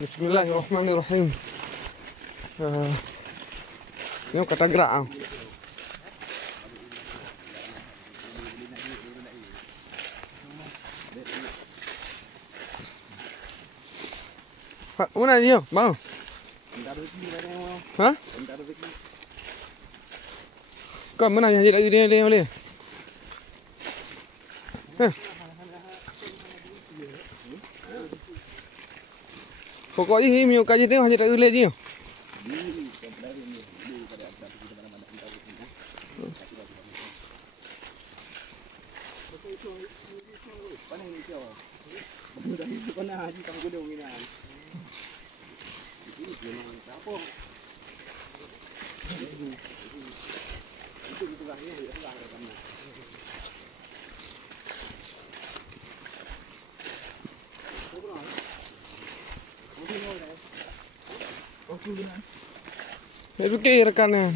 Bismillahirrahmanirrahim. Ini kata gerak ah. Pak, mana dia? Mau? Hah? Kau mana yang lagi dia boleh? Hah? Pokoknya ini miuk aja tengok hanya tak boleh je. Itu kira rekannya.